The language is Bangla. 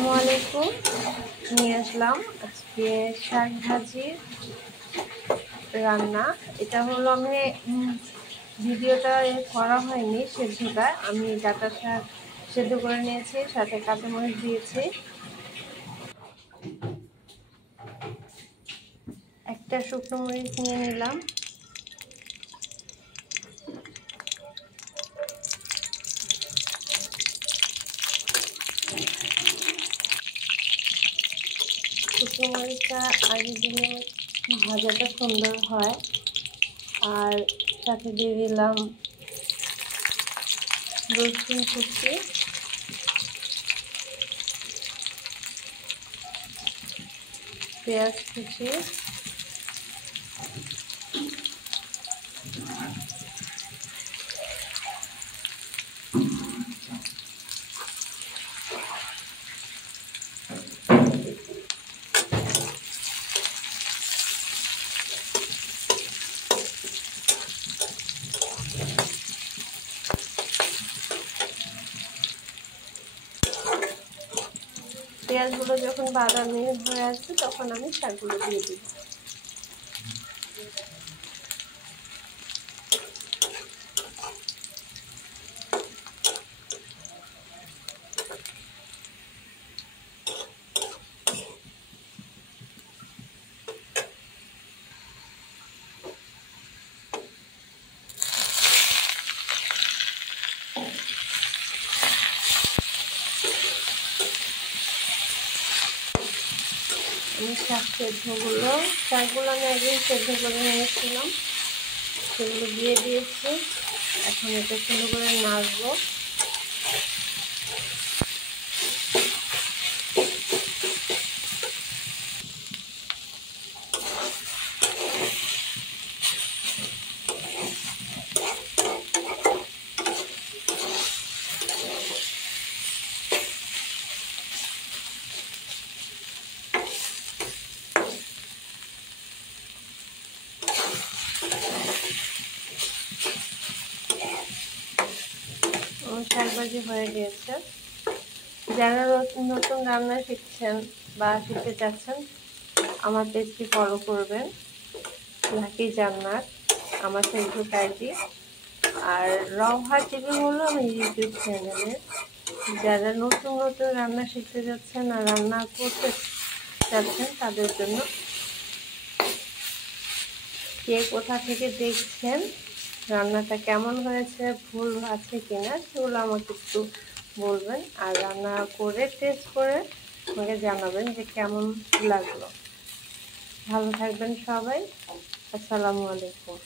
আসসালামু আলাইকুম। নিয়ে আসলাম আজকে শাক ভাজির রান্না। এটা হলো আমি ভিডিওটা করা হয়নি সেদ্ধটা। আমি ডাঁটা শাক সেদ্ধ করে নিয়েছি, সাথে কাঁচামরিচ দিয়েছি। একটা শুকনো মরিচ নিয়ে নিলাম। শুকনো মরিচটা আগে দিলে ভাজাটা সুন্দর হয়। আর সাথে দিয়ে দিলাম রসুন কুচি, পেঁয়াজ কুচি, পেঁয়াজগুলো যখন বাদামি হয়ে আসবে তখন আমি শাকগুলো দিয়ে দিব। আমি শাকগুলো আমি আগেই সেদ্ধ করে নিয়েছিলাম, সেগুলো দিয়ে দিয়েছি। এখন এটা সুন্দর করে নাড়বো। শাক ভাজি হয়ে গিয়েছে। যারা নতুন রান্না শিখছেন বা শিখতে চাচ্ছেন, আমার পেজটি ফলো করবেন, লাকি জান্নাত আমার ফেসবুক আইডি। আর রওহা টিভি হলো আমার ইউটিউব চ্যানেলে। যারা নতুন রান্না শিখতে যাচ্ছেন আর রান্না করতে চাচ্ছেন তাদের জন্য। কে কোথা থেকে দেখছেন, রান্নাটা কেমন হয়েছে, ভুল আছে কিনা সেগুলো আমাকে একটু বলবেন। আর রান্না করে টেস্ট করে আমাকে জানাবেন যে কেমন লাগলো। ভালো থাকবেন সবাই। আসসালামু আলাইকুম।